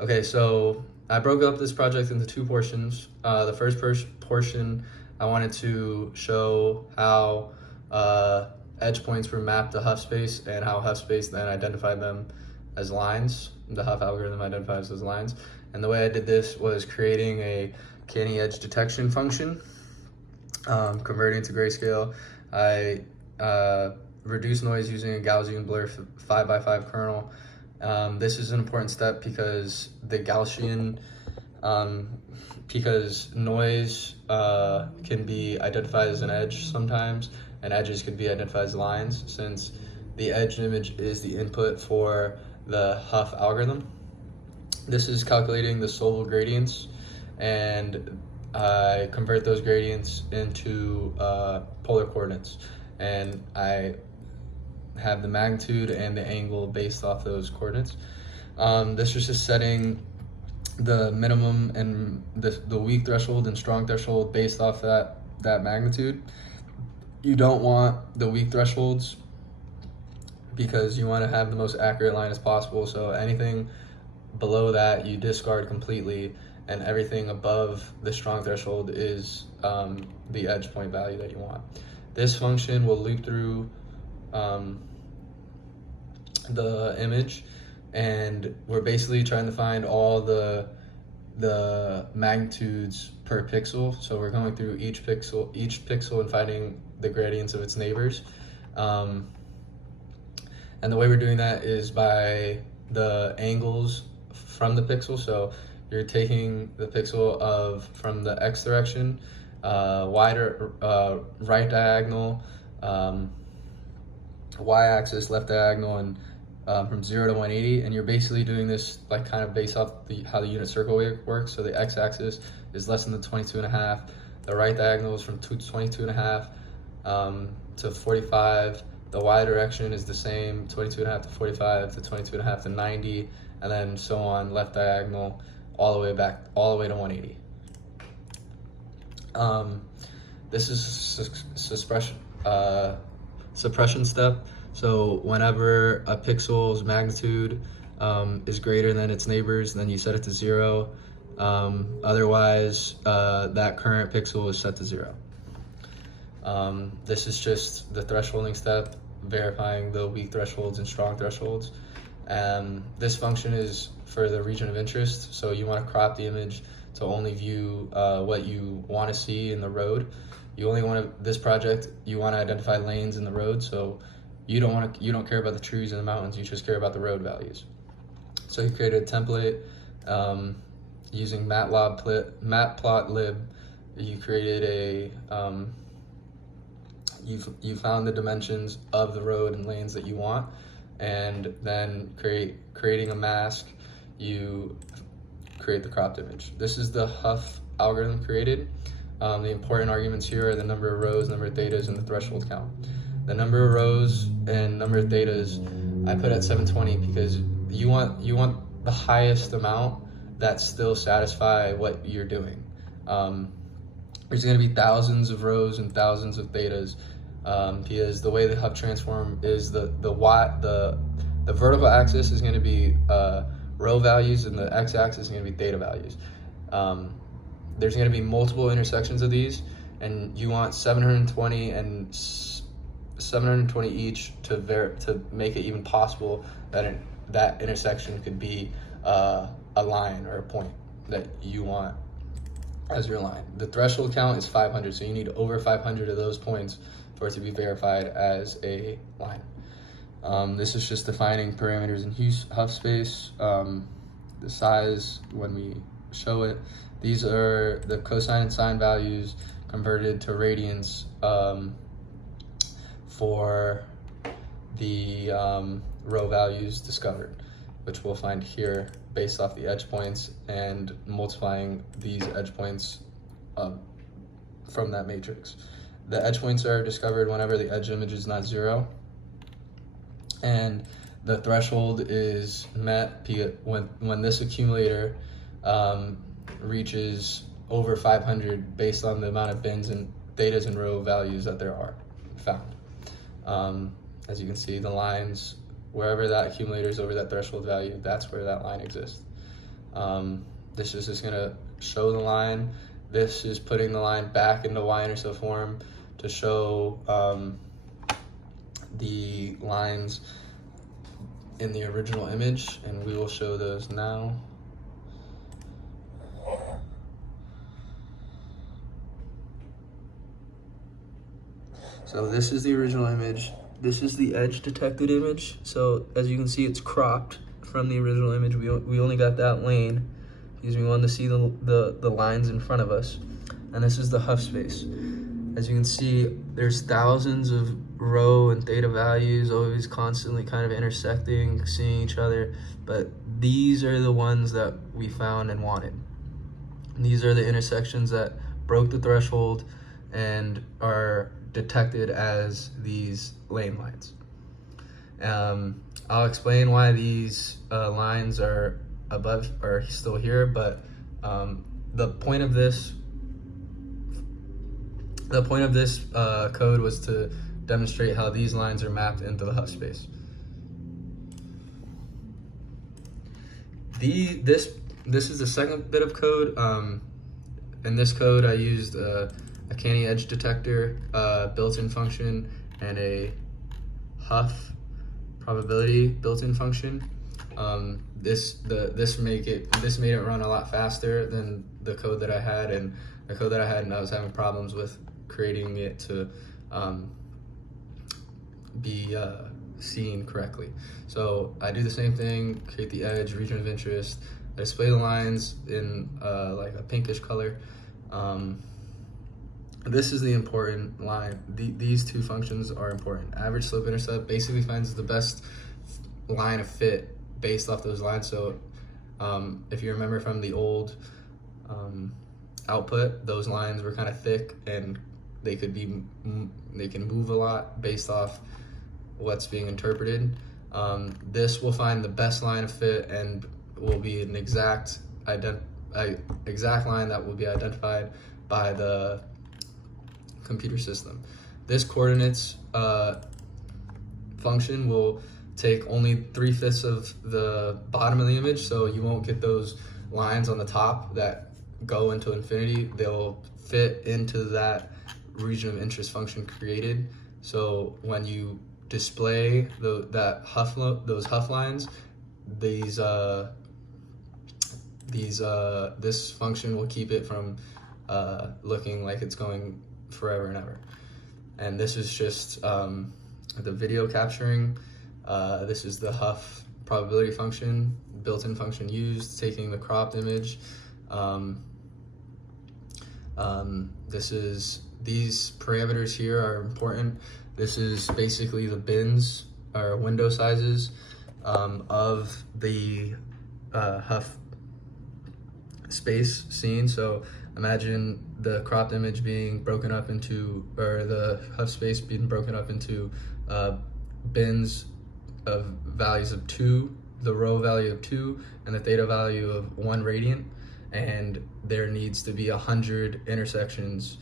Okay, so I broke up this project into two portions. The portion, I wanted to show how edge points were mapped to Hough space and how Hough space then identified them as lines. The Hough algorithm identifies as lines. And the way I did this was creating a canny edge detection function, converting to grayscale. I reduced noise using a Gaussian blur 5x5 kernel. This is an important step because the Gaussian, because noise can be identified as an edge sometimes, and edges can be identified as lines, since the edge image is the input for the Hough algorithm. This is calculating the solval gradients, and I convert those gradients into polar coordinates, and I have the magnitude and the angle based off those coordinates. This was just setting the minimum and the weak threshold and strong threshold based off that magnitude. You don't want the weak thresholds because you want to have the most accurate line as possible. So anything below that you discard completely, and everything above the strong threshold is the edge point value that you want. This function will loop through the image, and we're basically trying to find all the magnitudes per pixel. So we're going through each pixel and finding the gradients of its neighbors. And the way we're doing that is by the angles from the pixel. So you're taking the pixel from the x direction, right diagonal, y-axis, left diagonal, and from 0 to 180, and you're basically doing this like kind of based off how the unit circle works. So the x-axis is less than the 22.5. The right diagonal is from 22.5 to 45. The y direction is the same, 22.5 to 45 to 22.5 to 90, and then so on, left diagonal, all the way back, all the way to 180. This is suppression step. So whenever a pixel's magnitude is greater than its neighbors, then you set it to 0. Otherwise, that current pixel is set to 0. This is just the thresholding step, verifying the weak thresholds and strong thresholds. This function is for the region of interest, so you want to crop the image to only view what you want to see in the road. You only want to, this project, you want to identify lanes in the road, so you don't care about the trees and the mountains, you just care about the road values. So you created a template using matplotlib. You created you found the dimensions of the road and lanes that you want, and then creating a mask, you create the cropped image. This is the Hough algorithm created. The important arguments here are the number of rows, number of thetas, and the threshold count. The number of rows and number of thetas I put at 720 because you want the highest amount that still satisfy what you're doing. There's going to be thousands of rows and thousands of thetas because the way the Hough transform is the vertical axis is going to be row values and the x-axis is going to be theta values. There's going to be multiple intersections of these, and you want 720 and 720 each to make it even possible that that intersection could be a line or a point that you want as your line. The threshold count is 500, so you need over 500 of those points for it to be verified as a line. This is just defining parameters in Hough space, the size when we show it. These are the cosine and sine values converted to radians for the row values discovered, which we'll find here based off the edge points and multiplying these edge points from that matrix. The edge points are discovered whenever the edge image is not 0, and the threshold is met when this accumulator reaches over 500 based on the amount of bins and thetas and row values that there are found. As you can see, the lines, wherever that accumulator is over that threshold value, that's where that line exists. This is just gonna show the line. This is putting the line back into y-intercept form to show the lines in the original image, and we will show those now. So this is the original image. This is the edge detected image. So as you can see, it's cropped from the original image. We only got that lane because we wanted to see the lines in front of us. And this is the Hough space. As you can see, there's thousands of rho and theta values always constantly kind of intersecting, seeing each other. But these are the ones that we found and wanted. These are the intersections that broke the threshold and are detected as these lane lines. I'll explain why these lines are still here, but the point of this code was to demonstrate how these lines are mapped into the Hough space. This is the second bit of code. In this code, I used a canny edge detector, built-in function, and a Hough probability built-in function. This made it run a lot faster than the code that I had, and the code that I had, and I was having problems with creating it to be seen correctly. So I do the same thing, create the edge, region of interest. I display the lines in like a pinkish color. This is the important line. These two functions are important. Average slope intercept basically finds the best line of fit based off those lines. So if you remember from the old output, those lines were kind of thick and they can move a lot based off what's being interpreted. This will find the best line of fit and will be an exact line that will be identified by the computer system. This coordinates function will take only 3/5 of the bottom of the image, so you won't get those lines on the top that go into infinity. They'll fit into that region of interest function created. So when you display those Hough lines, this function will keep it from looking like it's going forever and ever. And this is just the video capturing. This is the Hough probability function, built-in function used, taking the cropped image. These parameters here are important. This is basically the bins or window sizes of the Hough space scene. So imagine the cropped image being broken up into, or the Hough space being broken up into bins of values of 2, the rho value of 2, and the theta value of 1 radian. And there needs to be 100 intersections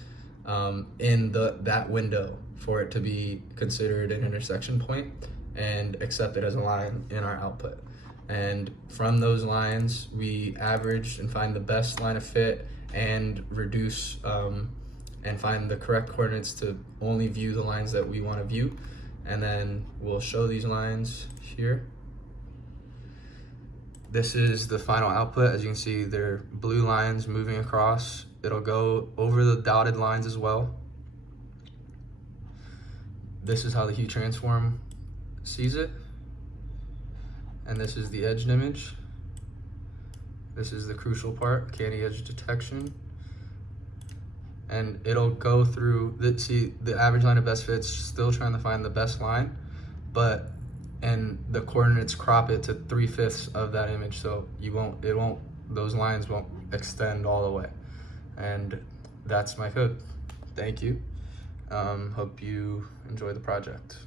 in that window for it to be considered an intersection point and accepted as a line in our output. And from those lines, we average and find the best line of fit and reduce and find the correct coordinates to only view the lines that we want to view. And then we'll show these lines here. This is the final output. As you can see, they're blue lines moving across. It'll go over the dotted lines as well. This is how the Hough transform sees it. And this is the edged image. This is the crucial part, canny edge detection. And it'll go through, the average line of best fit's still trying to find the best line, and the coordinates crop it to 3/5 of that image, so those lines won't extend all the way. And that's my code. Thank you. Hope you enjoy the project.